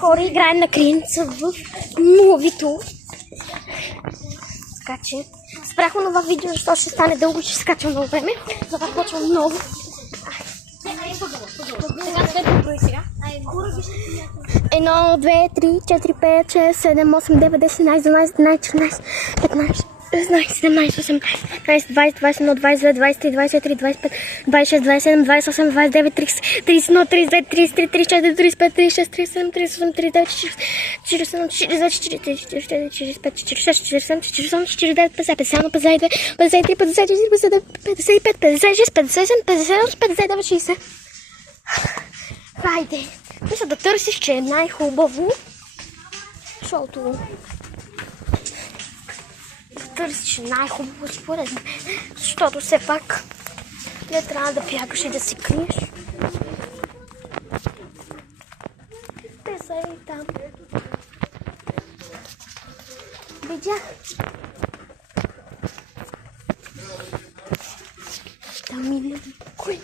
Хора, играем на криенца в мувито. Така че спряхме това видео, защото ще стане дълго, ще скачам много време. Затова почвам много. Едно, 2, 3, 4, 5, 6, 7, 8, 9, 10, 11, 12, 13, 14, 15, 16, 17, 18, 19, 20, 21, 22, 23, 24, 25, 26, 27, 28, 29, 30, 31, 32, 33, 34, 35, 36, 37, 38, 39, 40, 41, 42, 43, 44, 45, 46, 47, 48, 49, 50, 51, 52, 53, 54, 55, 55, 56, 57, 58, 59, 60. Хайде! Мисля да търсиш, че е най-хубаво, защото търсиш най-хубаво според мен, защото все пак не трябва да бягаш и да се криеш. Те са и там. Видях. Там мине кой.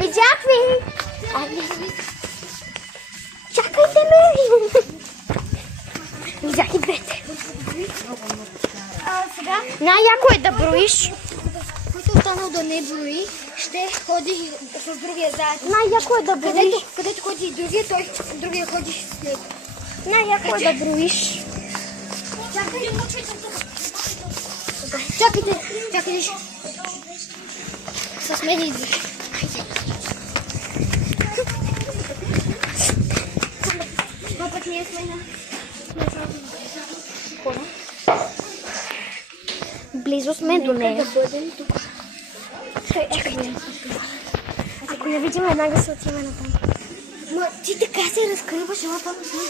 Видях ви! Чакайте ме! Видях и двете. Сега, Най-яко е да броиш. който останал да не брои, ще ходи с другия заедно. Най-яко е да броиш. Където ходи другия, той другия ходи с него. Най-яко е да броиш. Чакайте. С мен идваш. Това път ние сме на... Близо сме до нея. Да бъдем тук. Чакайте. Ако я видим, веднага се отиваме на там. Ма ти така се разкриваш, ама там сме.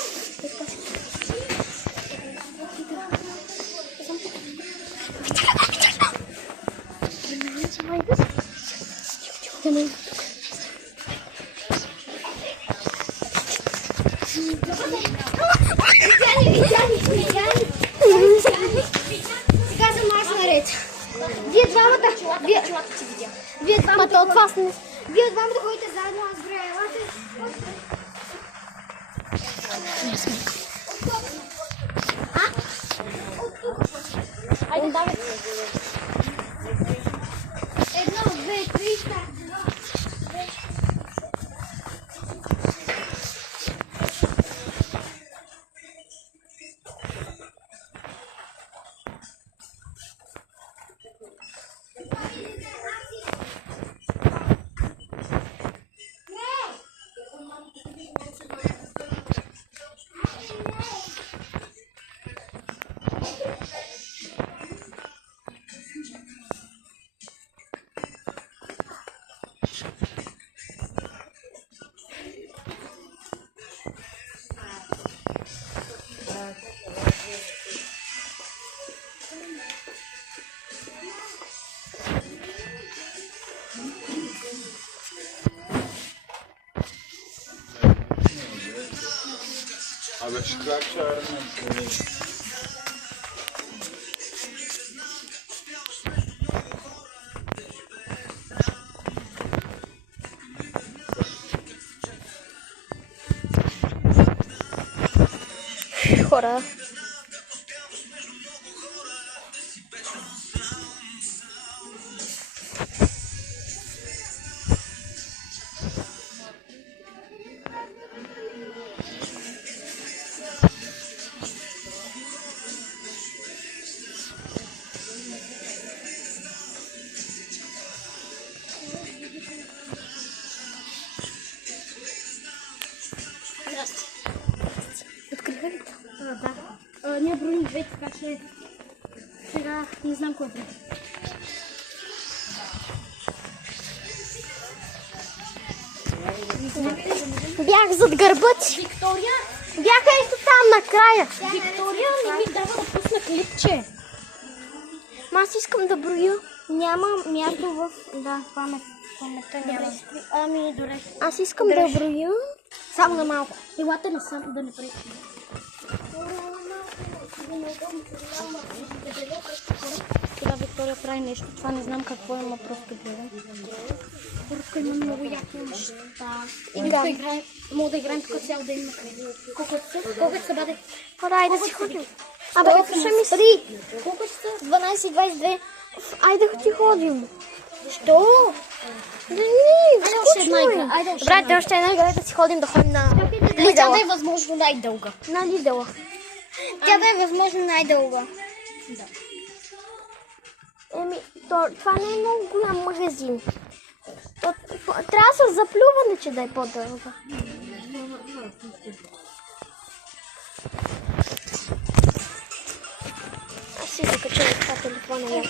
Сега съм аз наред. Вие двамата. Вие двамата ходите заедно, аз броя. Елате. Айде, давай. 1, 2, 3, старт. Абе, ще крача. Хора. Откриха ли? Да. Ние броим две, така че сега не знам кой брои. Бях зад гърба ти. Виктория? Бяха ето там накрая. Виктория не ми дава да пусна клипче. Ма аз искам да броя. Няма място в... Да, паметта няма. Ами, добре. Аз искам да броя. Само на малко. Елата не сам да не пречи. Сега Виктория прави нещо. Това не знам какво има, просто гледам. Тук има много яки неща. Мога да играем тук цял ден. Колко се бъде? Айде да си ходим. Абе, слушай ми си. Колко са? 12:22. Айде да ти ходим. Що? Не, още една скучно игра. Айде е. още Добре, още една игра да си ходим да ходим на Тя Лидъла. да е възможно най-дълга. На Лидъла. Тя да е възможно най-дълга. Еми, това не е много голям магазин. Трябва с заплюване, че да е по-дълга. Аз си закачам това телефона.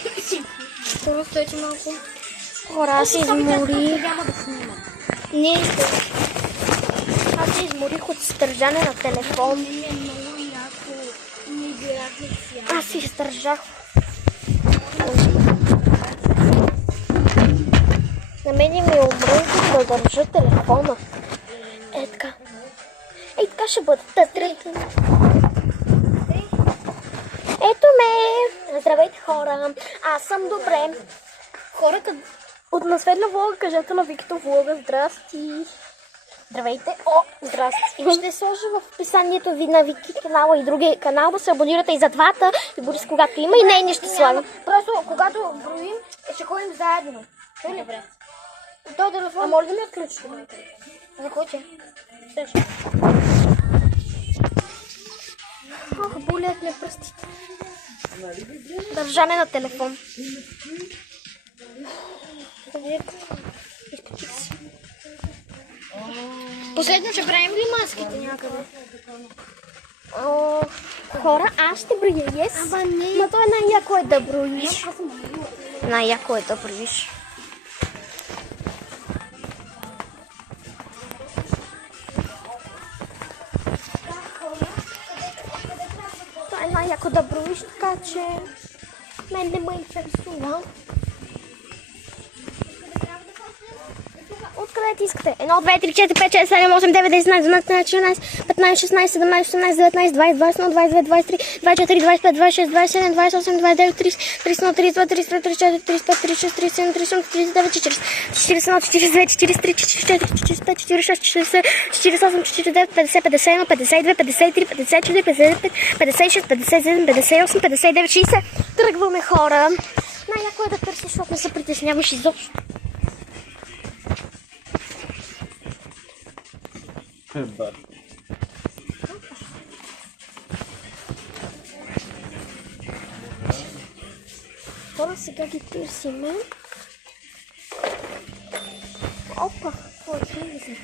Първо стойте малко. Хора, аз се изморих. Няма да снимам. Не искам. Аз се изморих от стържане на телефон. Не е много яко. Не бирахме сега. Аз си издържах. На мене ми е умръзно да държа телефона. Е така. Ей така ще бъде. Ето ме! Здравейте хора! Аз съм добре. Хората... От Насветна влога кажете на Викито влога. Здрасти! Здравейте! О, здрасти! Ще сложа в описанието ви на Вики канала и другия канал да се абонирате и за двата. И Борис когато има и нейни ще слагам. Просто когато броим, ще ходим заедно. Добре. Този телефон... А може да ми отключите? За кой че? Ох, болят ме пръстите. Държане на телефон. Последно ще правим ли маските някъде? Хора, аз ще броя, yes. Ама не. Но то е най-яко е да броиш. Най-яко е да броиш. То е най-яко да броиш, така че мен не ме интересува. Откъде ти искате? 1, 2, 3, 4, 5, 6, 7, 8, 9, 10, 11, 12, 13, 15, 16, 17, 18, 19, 20, 21, 22, 23, 24, 25, 26, 27, 28, 29, 30, 31, 32, 33, 34, 35, 36, 37, 38, 39, 40, 41, 42, 43, 44, 45, 46, 47, 48, 49, 50, 51, 52, 53, 54, 55, 56, 57, 58, 59, 60. Тръгваме хора. Най-яко е да търсиш, защото не се притесняваш изобщо. Хора, сега ги търсиме. Опа, какво е влезе?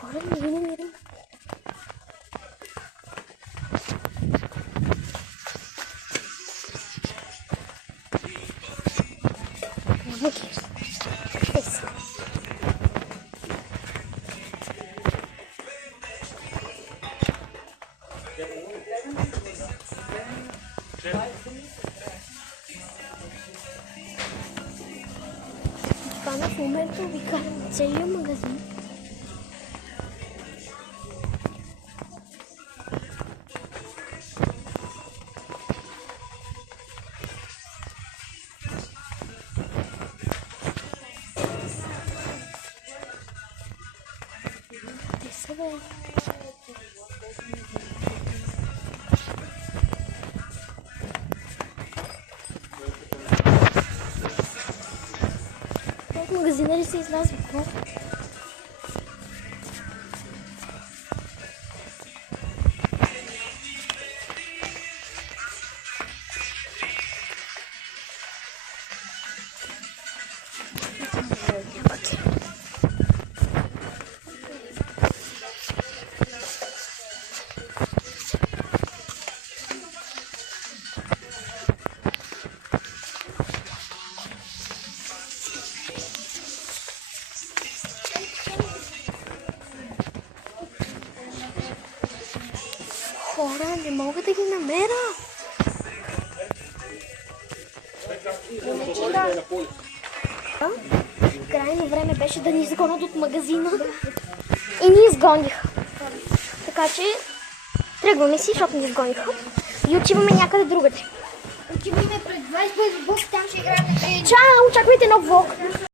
Хора, не ги намирам. Това в момента обикалям целия магазин. Те са бе. От магазина ли се излязва? Какво? Ябълки. Хора, не мога да ги намеря. Крайно време беше да ни изгонят от магазина. И ни изгониха. Така че тръгваме си, защото ни изгониха. И отиваме някъде другаде. Отиваме пред 25 бокс, там ще играем. Чао, очаквайте нов влог.